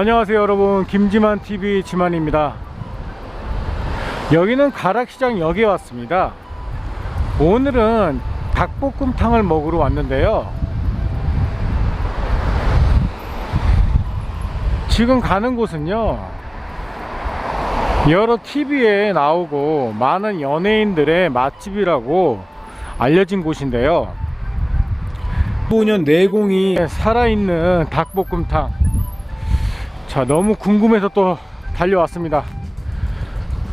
안녕하세요 여러분. 김지만 TV 지만입니다. 여기는 가락시장 역에 왔습니다. 오늘은 닭볶음탕을 먹으러 왔는데요. 지금 가는 곳은요 여러 TV에 나오고 많은 연예인들의 맛집이라고 알려진 곳인데요. 15년 내공이 살아있는 닭볶음탕 자 너무 궁금해서 또 달려왔습니다.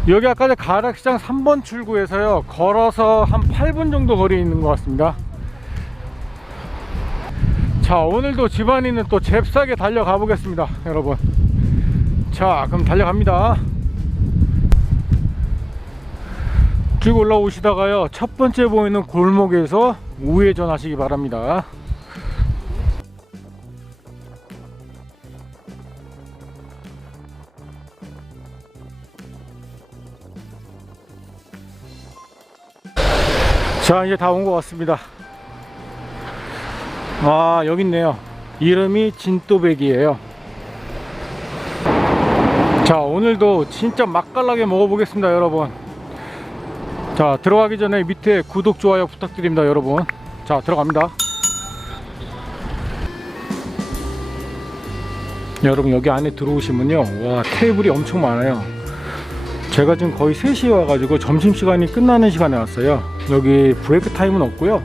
여기 아까 전 가락시장 3번 출구에서요 걸어서 한 8분 정도 거리에 있는 것 같습니다. 자 오늘도 집안이는 또 잽싸게 달려가 보겠습니다 여러분. 자 그럼 달려갑니다. 쭉 올라오시다가요 첫 번째 보이는 골목에서 우회전 하시기 바랍니다 자 이제 다 온 것 같습니다. 아 여기 있네요. 이름이 진또백이에요. 자 오늘도 진짜 맛깔나게 먹어보겠습니다 여러분. 자 들어가기 전에 밑에 구독 좋아요 부탁드립니다 여러분. 자 들어갑니다. 여러분 여기 안에 들어오시면요. 와 테이블이 엄청 많아요 제가 지금 거의 3시에 와가지고 점심시간이 끝나는 시간에 왔어요. 여기 브레이크 타임은 없고요.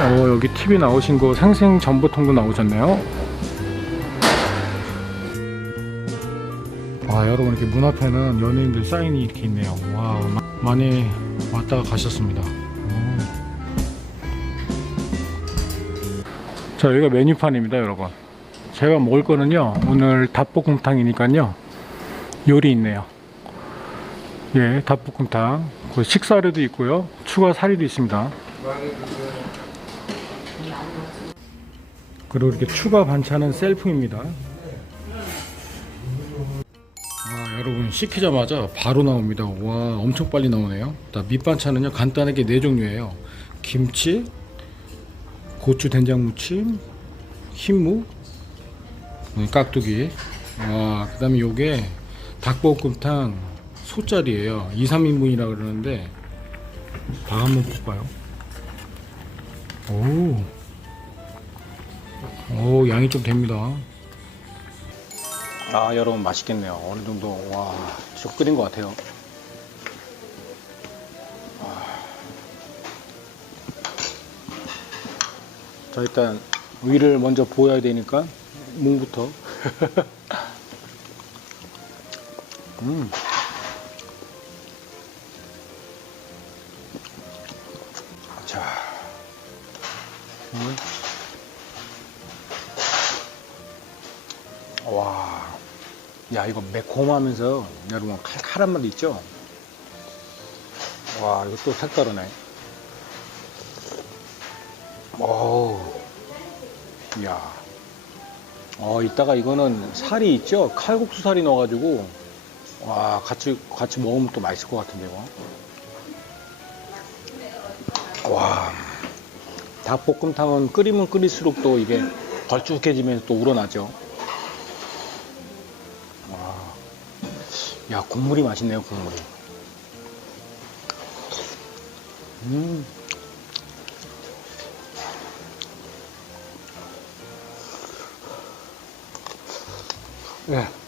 어, 여기 TV 나오신 거 생생 전보통도 나오셨네요. 아 여러분 이렇게 문 앞에는 연예인들 사인이 이렇게 있네요. 와 마- 많이 왔다가 가셨습니다. 오. 자 여기가 메뉴판입니다 여러분. 제가 먹을 거는요 오늘 닭볶음탕이니까요 요리 있네요 예 닭볶음탕 그 식사류도 있고요 추가 사리도 있습니다 그리고 이렇게 추가 반찬은 셀프입니다 아, 여러분 시키자마자 바로 나옵니다. 와, 엄청 빨리 나오네요. 자, 밑반찬은요 간단하게 네 종류예요. 김치, 고추 된장 무침, 흰무, 음, 깍두기. 와, 그다음에 요게 닭볶음탕 소짜리예요. 2, 3인분이라 그러는데 닭 한번 볼까요? 오, 오 양이 좀 됩니다. 아 여러분 맛있겠네요 어느 정도 와 진짜 끓인 것 같아요 아. 자 일단 위를 먼저 보여야 되니까 몸부터 음. 자 음. 와, 야 이거 매콤하면서 여러분 칼칼한 맛 있죠? 와, 이거 또 색다르네. 오, 야, 어 이따가 이거는 살이 있죠? 칼국수 살이 넣어가지고 와 같이 같이 먹으면 또 맛있을 것 같은데 이거. 와, 닭볶음탕은 끓이면 끓일수록 또 이게 걸쭉해지면서 또 우러나죠. 야 국물이 맛있네요 국물이 음. 예.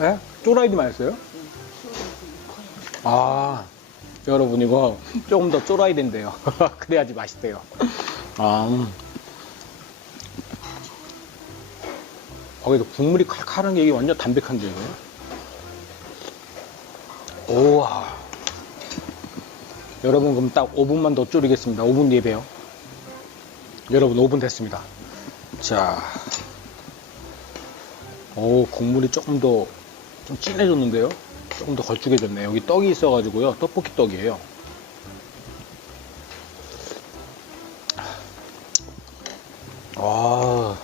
예? 쪼라이드 맛있어요? 아 여러분 이거 조금 더 쪼라야 된대요 그래야지 맛있대요 아 음. 거기도 국물이 칼칼한 게 이게 완전 담백한데 이거. 오와 여러분 그럼 딱 5분만 더 졸이겠습니다 5분 뒤에 봬요 여러분 5분 됐습니다 자 오, 국물이 조금 더 좀 진해졌는데요 조금 더 걸쭉해졌네 여기 떡이 있어 가지고요 떡볶이 떡이에요 아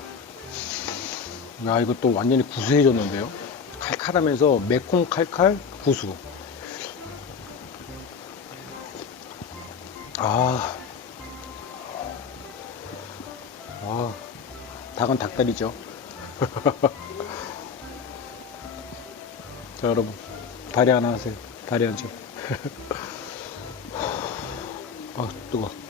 야, 이거 또 완전히 구수해졌는데요? 칼칼하면서 매콤 칼칼 구수. 아. 아. 닭은 닭다리죠. 자, 여러분. 다리 하나 하세요. 다리 한 점. 아, 뜨거.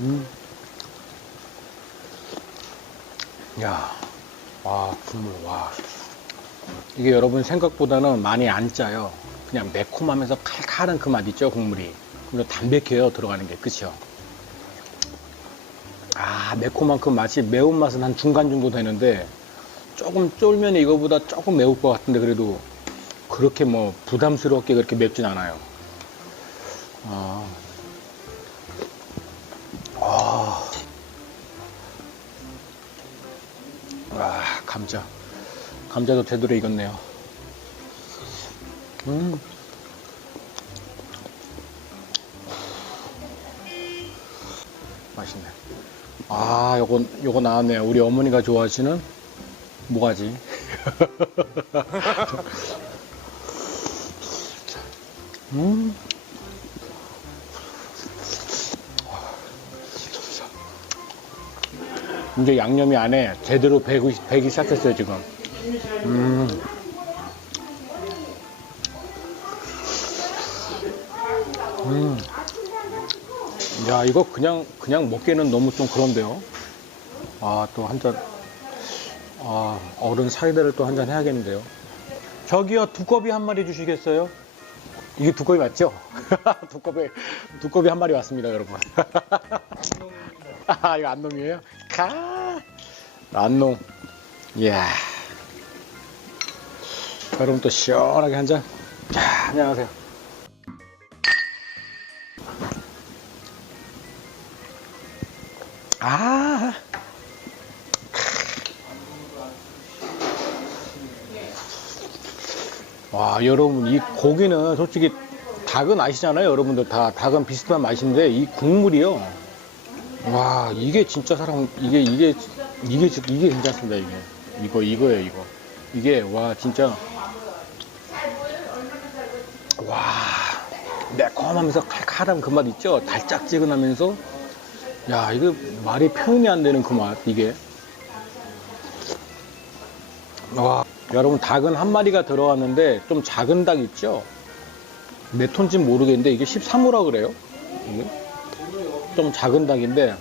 음. 야, 와, 국물, 와. 이게 여러분 생각보다는 많이 안 짜요. 그냥 매콤하면서 칼칼한 그 맛 있죠, 국물이. 그리고 담백해요, 들어가는 게. 그쵸? 아, 매콤한 그 맛이 매운맛은 한 중간 정도 되는데, 조금 쫄면 이거보다 조금 매울 것 같은데, 그래도 그렇게 뭐 부담스럽게 그렇게 맵진 않아요. 아. 감자. 감자도 제대로 익었네요. 음. 맛있네. 아, 요거, 요거 나왔네요. 우리 어머니가 좋아하시는 뭐가지? 음. 이제 양념이 안에 제대로 배기, 배기 시작했어요, 지금. 음. 음. 야, 이거 그냥, 그냥 먹기에는 너무 좀 그런데요. 아, 또 한 잔, 아, 어른 사이다를 또 한 잔 해야겠는데요. 저기요, 두꺼비 한 마리 주시겠어요? 이게 두꺼비 맞죠? 두꺼비, 두꺼비 한 마리 왔습니다, 여러분. 아, 이거 안놈이에요? 가! 안놈. 이야. 여러분 또 시원하게 한 잔. 자, 안녕하세요. 아. 와, 여러분, 이 고기는 솔직히 닭은 아시잖아요. 여러분들 다 닭은 비슷한 맛인데 이 국물이요. 와, 이게 진짜 사람, 이게, 이게, 이게, 이게 괜찮습니다, 이게. 이거, 이거예요, 이거. 이게, 와, 진짜. 와, 매콤하면서 칼칼한 그 맛 있죠? 달짝지근하면서. 야, 이거 말이 표현이 안 되는 그 맛, 이게. 와, 여러분, 닭은 한 마리가 들어왔는데 좀 작은 닭 있죠? 몇 톤인지 모르겠는데 이게 13호라 그래요. 이게? 좀 작은 닭인데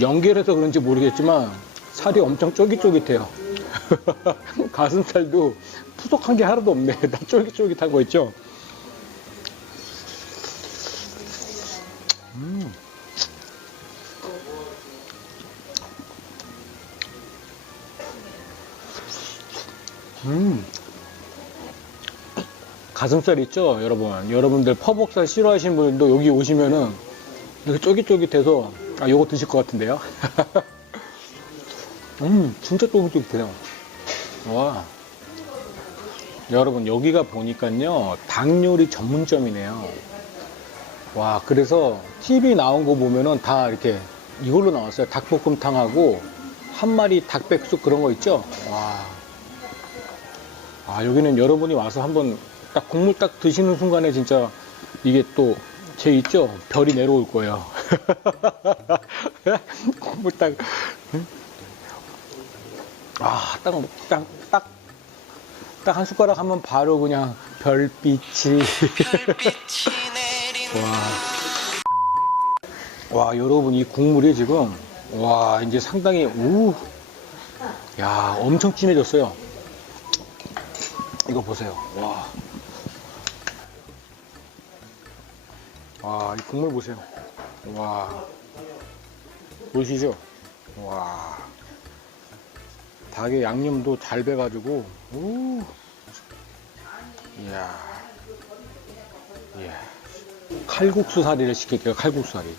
연결해서 그런지 모르겠지만 살이 엄청 쫄깃쫄깃해요. 가슴살도 푸석한 게 하나도 없네. 다 쫄깃쫄깃한 거 있죠? 음. 음. 가슴살 있죠, 여러분. 여러분들 퍼복살 싫어하시는 분들도 여기 오시면은 이렇게 쫄깃쫄깃해서 아 요거 드실 것 같은데요. 음, 진짜 쫄깃쫄깃해요. 와. 여러분 여기가 보니까요 닭 요리 전문점이네요. 와 그래서 TV 나온 거 보면은 다 이렇게 이걸로 나왔어요. 닭볶음탕하고 한 마리 닭백숙 그런 거 있죠. 와. 아 여기는 여러분이 와서 한번 딱 국물 딱 드시는 순간에 진짜 이게 또 제 있죠 별이 내려올 거예요. 국물 딱. 아, 딱, 딱, 딱, 딱 한 숟가락 하면 바로 그냥 별빛이. 와. 와, 여러분, 이 국물이 지금, 와, 이제 상당히, 우, 야, 엄청 진해졌어요. 이거 보세요. 와. 와, 이 국물 보세요. 와. 보이시죠? 와. 닭의 양념도 잘 배가지고, 우. 이야. 이야. 칼국수 사리를 시킬게요, 칼국수 사리.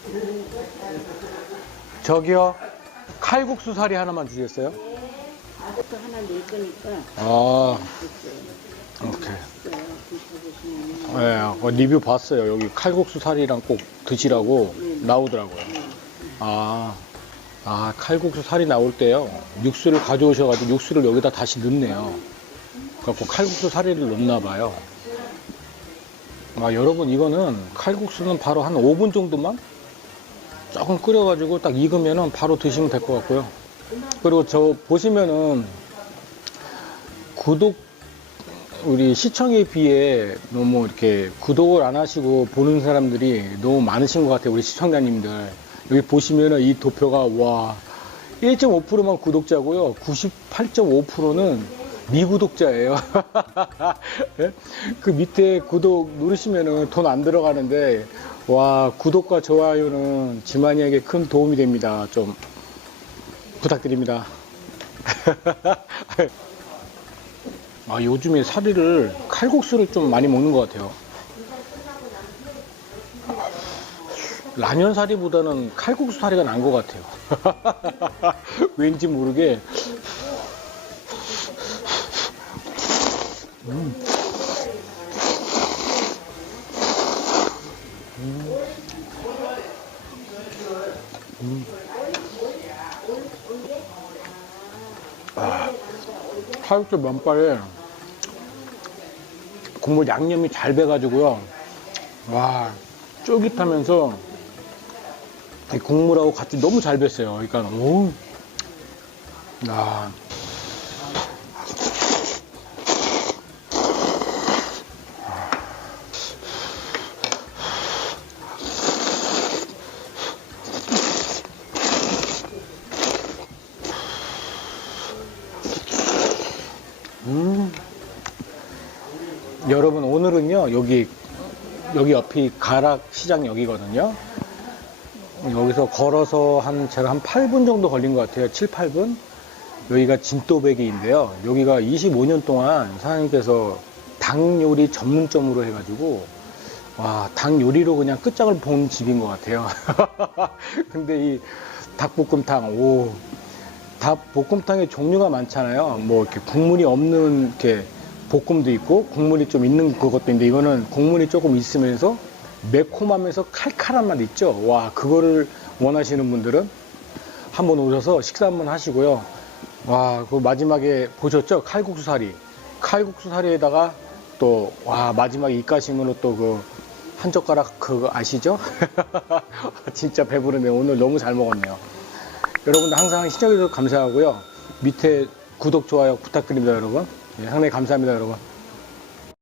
저기요, 칼국수 사리 하나만 주시겠어요? 또 하나 낼 거니까 아, 됐어요. 오케이. 네, 어, 리뷰 봤어요. 여기 칼국수 살이랑 꼭 드시라고 나오더라고요. 아, 아, 칼국수 살이 나올 때요. 육수를 가져오셔가지고 육수를 여기다 다시 넣네요. 그래갖고 칼국수 사리를 넣나 봐요. 아, 여러분, 이거는 칼국수는 바로 한 5분 정도만 조금 끓여가지고 딱 익으면은 바로 드시면 될 것 같고요. 그리고 저 보시면은 구독 우리 시청에 비해 너무 이렇게 구독을 안 하시고 보는 사람들이 너무 많으신 것 같아요. 우리 시청자님들. 여기 보시면은 이 도표가 와 1.5%만 구독자고요. 98.5%는 미구독자예요. 예? 그 밑에 구독 누르시면은 돈 안 들어가는데 와 구독과 좋아요는 지만이에게 큰 도움이 됩니다. 좀 부탁드립니다. 아, 요즘에 사리를 칼국수를 좀 많이 먹는 것 같아요. 라면 사리보다는 칼국수 사리가 난 것 같아요. 왠지 모르게. 음. 음. 아, 칼국수 면발에 국물 양념이 잘 배가지고요. 와, 쫄깃하면서 이 국물하고 같이 너무 잘 뱄어요. 그러니까, 오, 아, 음. 여러분 오늘은요 여기 여기 옆이 가락 시장 여기거든요. 여기서 걸어서 한 제가 한 8분 정도 걸린 것 같아요. 7, 8분. 여기가 진또배기인데요. 여기가 25년 동안 사장님께서 닭 요리 전문점으로 해가지고 와, 닭 요리로 그냥 끝장을 본 집인 것 같아요. 근데 이 닭볶음탕, 오, 닭볶음탕의 종류가 많잖아요. 뭐 이렇게 국물이 없는 이렇게 볶음도 있고 국물이 좀 있는 그것도 있는데 이거는 국물이 조금 있으면서 매콤하면서 칼칼한 맛 있죠. 와, 그거를 원하시는 분들은 한번 오셔서 식사 한번 하시고요. 와, 그 마지막에 보셨죠? 칼국수 사리. 칼국수 사리에다가 또, 와, 마지막에 입가심으로 또 그 한 젓가락 그거 아시죠? 진짜 배부르네요. 오늘 너무 잘 먹었네요. 여러분들 항상 시청해주셔서 감사하고요. 밑에 구독, 좋아요 부탁드립니다, 여러분. 예, 상당히 감사합니다, 여러분.